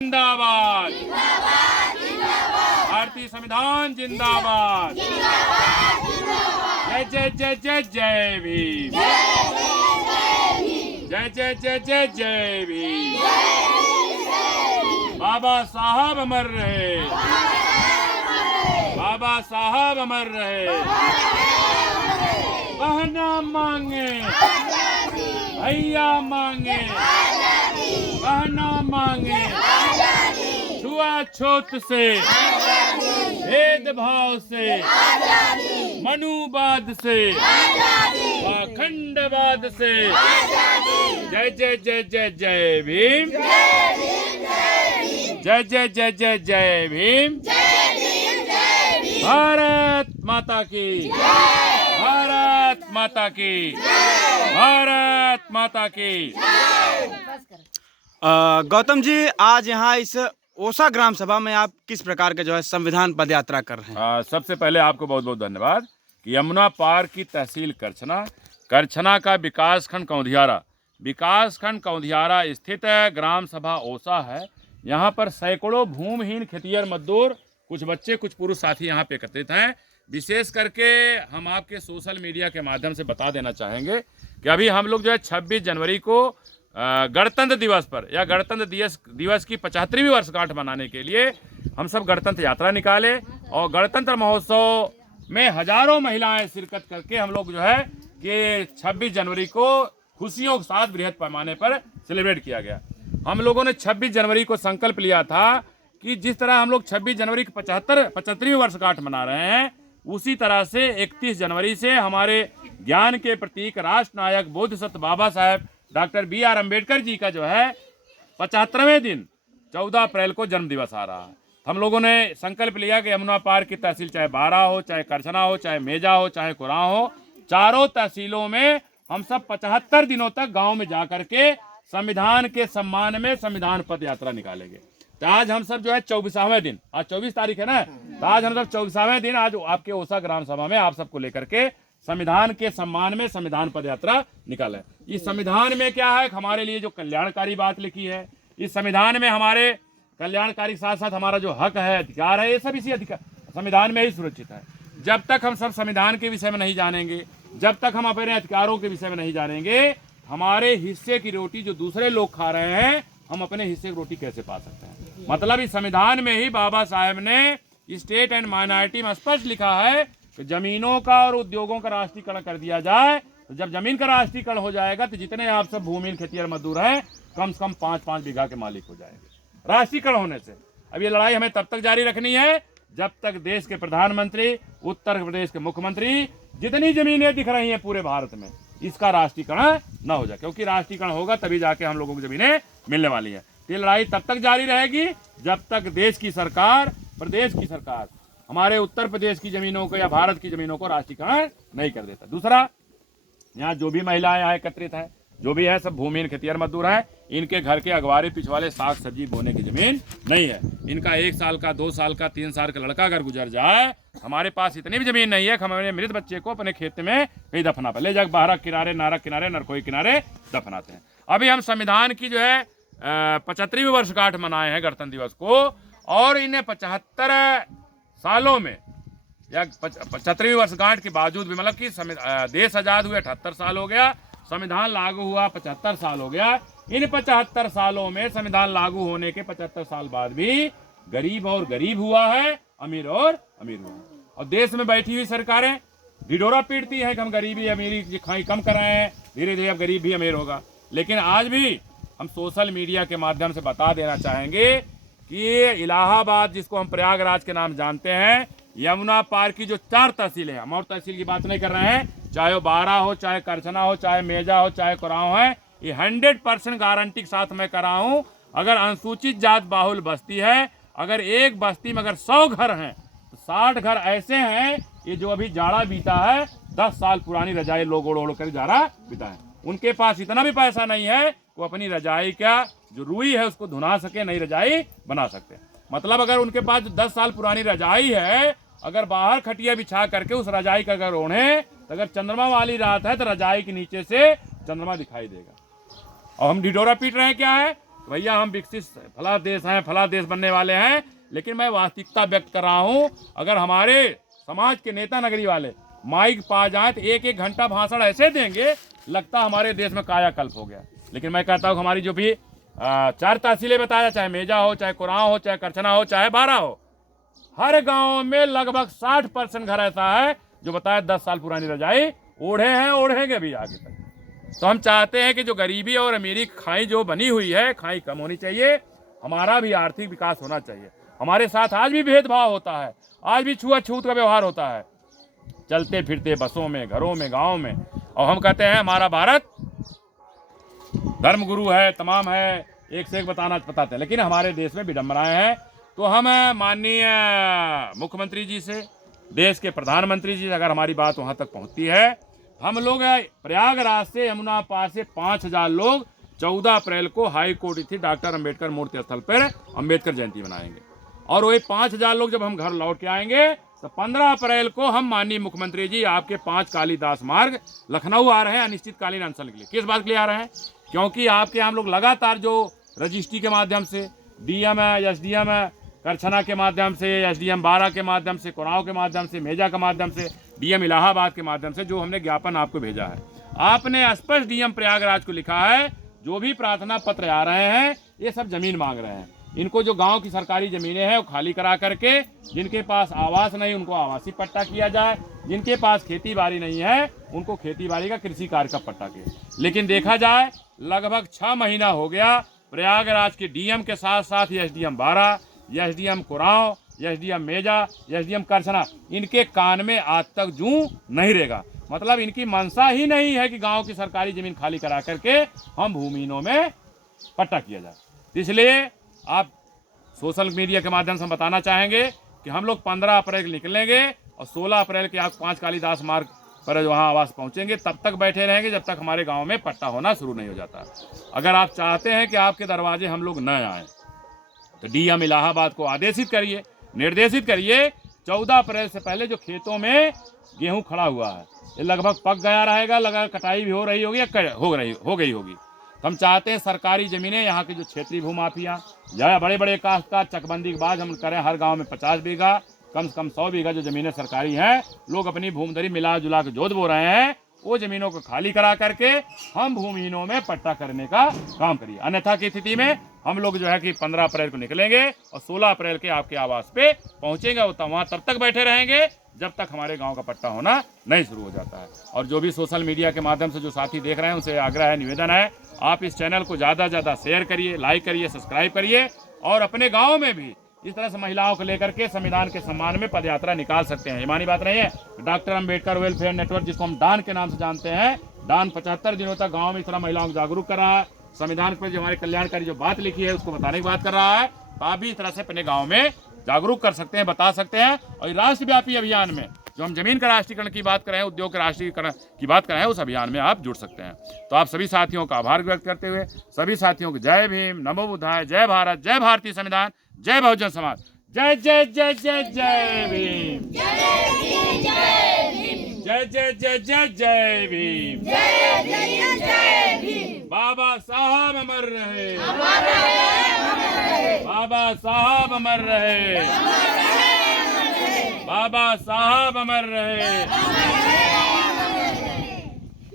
जिंदाबाद भारतीय संविधान जिंदाबाद। जय जय जय जय जय भीम। जय जय जय जय जय भीम। बाबा साहब अमर रहे। बाबा साहब अमर रहे। बहना मांगे भैया मांगे, बहना मांगे छुआछूत से, भेदभाव से, मनुवाद से, पाखंडवाद से। जय जय जय जय जय भीम। जय जय जय जय जय भीम। भारत माता की, भारत माता की, भारत माता की। गौतम जी, आज यहाँ इस ओसा ग्राम सभा में आप किस प्रकार के जो है संविधान पद यात्रा कर रहे हैं? सबसे पहले आपको बहुत बहुत धन्यवाद कि यमुना पार की तहसील करछना का विकासखंड कौंधियारा स्थित ग्राम सभा ओसा है। यहाँ पर सैकड़ों भूमिहीन खेतिहर मजदूर, कुछ बच्चे कुछ पुरुष साथी यहाँ पे एकत्रित हैं। विशेष करके हम आपके सोशल मीडिया के माध्यम से बता देना चाहेंगे कि अभी हम लोग जो है 26 जनवरी को गणतंत्र दिवस पर या गणतंत्र दिवस की 75वीं वर्षगांठ मनाने के लिए हम सब गणतंत्र यात्रा निकाले और गणतंत्र महोत्सव में हजारों महिलाएं शिरकत करके हम लोग जो है कि 26 जनवरी को खुशियों के साथ बृहद पैमाने पर सेलिब्रेट किया गया। हम लोगों ने 26 जनवरी को संकल्प लिया था कि जिस तरह हम लोग 26 जनवरी की 75वीं वर्षगांठ मना रहे हैं, उसी तरह से 31 जनवरी से हमारे ज्ञान के प्रतीक राष्ट्र नायक बोधिसत्व बाबा साहेब डॉक्टर BR अम्बेडकर जी का जो है 75वें दिन 14 अप्रैल को जन्म दिवस आ रहा है। हम लोगों ने संकल्प लिया कि यमुना पार की तहसील चाहे बारा हो, चाहे करछना हो, चाहे मेजा हो, चाहे कुराह हो, चारों तहसीलों में हम सब 75 दिनों तक गांव में जाकर के संविधान के सम्मान में संविधान पद यात्रा निकालेंगे। तो आज हम सब जो है 24वां दिन, आज 24 तारीख है ना, तो आज हम सब 24वां दिन आज आपके ओसा ग्राम सभा में आप सबको लेकर के संविधान के सम्मान में संविधान पद यात्रा निकाले। इस संविधान में क्या है, हमारे लिए जो कल्याणकारी बात लिखी है, इस संविधान में हमारे कल्याणकारी के साथ साथ हमारा जो हक है, अधिकार है, ये सब इसी अधिकार संविधान में ही सुरक्षित है। जब तक हम सब संविधान के विषय में नहीं जानेंगे, जब तक हम अपने अधिकारों के विषय में नहीं जानेंगे, हमारे हिस्से की रोटी जो दूसरे लोग खा रहे हैं, हम अपने हिस्से की रोटी कैसे पा सकते हैं। मतलब इस संविधान में ही बाबा साहेब ने स्टेट एंड माइनॉरिटी में स्पष्ट लिखा है कि जमीनों का और उद्योगों का राष्ट्रीयकरण कर दिया जाए। तो जब जमीन का राष्ट्रीयकरण हो जाएगा तो जितने आप सब भूमिहीन खेतिहर मजदूर हैं, कम से कम 5-5 बीघा के मालिक हो जाएंगे राष्ट्रीयकरण होने से। अब ये लड़ाई हमें तब तक जारी रखनी है जब तक देश के प्रधानमंत्री, उत्तर प्रदेश के मुख्यमंत्री, जितनी जमीनें दिख रही हैं पूरे भारत में, इसका राष्ट्रीयकरण न हो जाए, क्योंकि राष्ट्रीयकरण होगा तभी जाके हम लोगों को जमीनें मिलने वाली है। ये लड़ाई तब तक जारी रहेगी जब तक देश की सरकार, प्रदेश की सरकार हमारे उत्तर प्रदेश की जमीनों को या भारत की जमीनों को राष्ट्रीयकरण नहीं कर देता। दूसरा, यहाँ जो भी महिलाएं यहाँ एकत्रित हैं, जो भी है सब भूमिहीन खेतिहर मजदूर हैं, इनके घर के अगवारे पिछवाड़े साग सब्जी बोने की जमीन नहीं है। इनका 1 साल का, 2 साल का, 3 साल का लड़का अगर गुजर जाए, हमारे पास इतनी भी जमीन नहीं है कि हमारे मृत बच्चे को अपने खेत में कहीं दफना पर ले जाकर बाहर किनारे, नारक किनारे, नरकोई किनारे दफनाते हैं। अभी हम संविधान की जो है 75वीं वर्षगांठ मनाए हैं गणतंत्र दिवस को, और इन्हें 75 सालों में या 75वीं वर्षगांठ के बावजूद भी, मतलब कि देश आजाद हुए 78 साल हो गया, संविधान लागू हुआ 75 साल हो गया। इन 75 सालों में संविधान लागू होने के 75 साल बाद भी गरीब और गरीब हुआ है, अमीर और अमीर हुआ है। और देश में बैठी हुई सरकारें ढिढोरा पीटती हैं कि हम गरीबी अमीरी खाई कम कर रहे हैं, धीरे धीरे अब गरीब भी अमीर होगा। लेकिन आज भी हम सोशल मीडिया के माध्यम से बता देना चाहेंगे कि इलाहाबाद, जिसको हम प्रयागराज के नाम जानते हैं, यमुना पार की जो 4 तहसीलें हैं, हम और तहसील की बात नहीं कर रहे हैं, चाहे वो बारा हो, चाहे करछना हो, चाहे मेजा हो, चाहे कुराह है, ये 100% गारंटी के साथ मैं कर रहा हूँ। अगर अनुसूचित जात बाहुल बस्ती है, अगर एक बस्ती में अगर 100 घर हैं तो 60 घर ऐसे हैं, ये जो अभी जाड़ा बीता है, 10 साल पुरानी रजाई लोग ओढ़ कर जाड़ा बीता है, उनके पास इतना भी पैसा नहीं है वो अपनी रजाई का जो रुई है उसको धुना सके, नई रजाई बना सकते। मतलब अगर उनके पास 10 साल पुरानी रजाई है, अगर बाहर खटिया बिछा करके उस रजाई का अगर ओढ़े, तो अगर चंद्रमा वाली रात है तो रजाई के नीचे से चंद्रमा दिखाई देगा। और हम ढिढोरा पीट रहे हैं क्या है भैया हम विकसित फला देश हैं, फला देश बनने वाले हैं, लेकिन मैं वास्तविकता व्यक्त कर रहा हूँ। अगर हमारे समाज के नेता नगरी वाले माइक पा जाए तो एक एक घंटा भाषण ऐसे देंगे लगता हमारे देश में कायाकल्प हो गया। लेकिन मैं कहता हूँ हमारी जो भी 4 तहसीलें बताया, चाहे मेजा हो, चाहे कुराव हो, चाहे करछना हो, चाहे बारा हो, हर गांव में लगभग 60% घर ऐसा है जो बताया 10 साल पुरानी रजाई ओढ़े हैं, ओढ़ेंगे भी आगे तक। तो हम चाहते हैं कि जो गरीबी और अमीरी खाई जो बनी हुई है, खाई कम होनी चाहिए, हमारा भी आर्थिक विकास होना चाहिए। हमारे साथ आज भी भेदभाव होता है, आज भी छुआछूत का व्यवहार होता है, चलते फिरते बसों में, घरों में, गाँव में। और हम कहते हैं हमारा भारत धर्मगुरु है, तमाम है, एक से एक बताते हैं, लेकिन हमारे देश में विडंबनाएं हैं। तो हम माननीय मुख्यमंत्री जी से, देश के प्रधानमंत्री जी से अगर हमारी बात वहां तक पहुंचती है, हम लोग प्रयागराज से यमुना पार से 5000 लोग 14 अप्रैल को हाई कोर्ट स्थित डॉक्टर अंबेडकर मूर्ति स्थल पर अंबेडकर जयंती मनाएंगे। और वही 5000 लोग जब हम घर लौट के आएंगे तो 15 अप्रैल को हम माननीय मुख्यमंत्री जी आपके 5 कालीदास मार्ग लखनऊ आ रहे हैं अनिश्चितकालीन अनशन के लिए। किस बात के लिए आ रहे हैं? क्योंकि आपके हम लोग लगातार जो रजिस्ट्री के माध्यम से, डीएम है, एसडीएम है, करछना के माध्यम से, एसडीएम बारा के माध्यम से, कुराव के माध्यम से, मेजा के माध्यम से, डीएम इलाहाबाद के माध्यम से जो हमने ज्ञापन आपको भेजा है, आपने स्पष्ट डीएम प्रयागराज को लिखा है जो भी प्रार्थना पत्र आ रहे हैं ये सब जमीन मांग रहे हैं। इनको जो गांव की सरकारी जमीनें हैं वो खाली करा करके, जिनके पास आवास नहीं उनको आवासीय पट्टा किया जाए, जिनके पास खेती बाड़ी नहीं है उनको खेती बाड़ी का कृषि कार्य का पट्टा किया। लेकिन देखा जाए लगभग 6 महीना हो गया प्रयागराज के डीएम के साथ साथ एसडीएम बारा, एसडीएम कुराव, एसडीएम मेजा, एसडीएम करछना, इनके कान में आज तक जूं नहीं रहेगा। मतलब इनकी मंशा ही नहीं है कि गांव की सरकारी जमीन खाली करा करके हम भूमिहीनों में पट्टा किया जाए। इसलिए आप सोशल मीडिया के माध्यम से हम बताना चाहेंगे कि हम लोग 15 अप्रैल को निकलेंगे और 16 अप्रैल के आप 5 कालीदास मार्ग पर वहाँ आवास पहुँचेंगे। तब तक बैठे रहेंगे जब तक हमारे गांव में पट्टा होना शुरू नहीं हो जाता। अगर आप चाहते हैं कि आपके दरवाजे हम लोग न आएँ तो डीएम इलाहाबाद को आदेशित करिए, निर्देशित करिए 14 अप्रैल से पहले जो खेतों में गेहूं खड़ा हुआ है ये लगभग पक गया रहेगा, लगा कटाई भी हो रही होगी या हो गई होगी। हम चाहते हैं सरकारी ज़मीनें, यहाँ की जो क्षेत्रीय भूमाफिया या बड़े बड़े काश्तकार चकबंदी के बाद हम करें, हर गांव में 50 बीघा कम से कम 100 बीघा जो ज़मीनें सरकारी हैं, लोग अपनी भूमधरी मिला जुला के जोत बो रहे हैं, वो ज़मीनों को खाली करा करके हम भूमिहीनों में पट्टा करने का काम करिए। अन्यथा की स्थिति में हम लोग जो है कि 15 अप्रैल को निकलेंगे और 16 अप्रैल के आपके आवास पे पहुंचेंगे। वहाँ तब तक बैठे रहेंगे जब तक हमारे गांव का पट्टा होना नहीं शुरू हो जाता है। और जो भी सोशल मीडिया के माध्यम से जो साथी देख रहे हैं उनसे आग्रह है, निवेदन है, आप इस चैनल को ज़्यादा से ज़्यादा शेयर करिए, लाइक करिए, सब्सक्राइब करिए और अपने गाँव में भी इस तरह से महिलाओं को लेकर के संविधान के सम्मान में पदयात्रा निकाल सकते हैं। ईमानी बात नहीं है। डॉक्टर अंबेडकर वेलफेयर नेटवर्क, जिसको हम डान के नाम से जानते हैं, डान 75 दिनों तक गांव में इस तरह महिलाओं को जागरूक कर रहा है, संविधान पर जो हमारे कल्याणकारी जो बात लिखी है उसको बताने की बात कर रहा है। तो आप भी इस तरह से अपने गाँव में जागरूक कर सकते हैं, बता सकते हैं। और राष्ट्रव्यापी अभियान में जो हम जमीन का राष्ट्रीयकरण की बात कर रहे हैं, उद्योग के राष्ट्रीयकरण की बात कर रहे हैं, उस अभियान में आप जुड़ सकते हैं। तो आप सभी साथियों का आभार व्यक्त करते हुए सभी साथियों को जय भीम, नमो बुद्धाय, जय भारत, जय भारतीय संविधान, जय बहुजन समाज, जय जय जय जय जय भीम, जय जय जय जय जय भीम, बाबा साहब अमर रहे, बाबा साहब अमर रहे, बाबा साहब अमर रहे।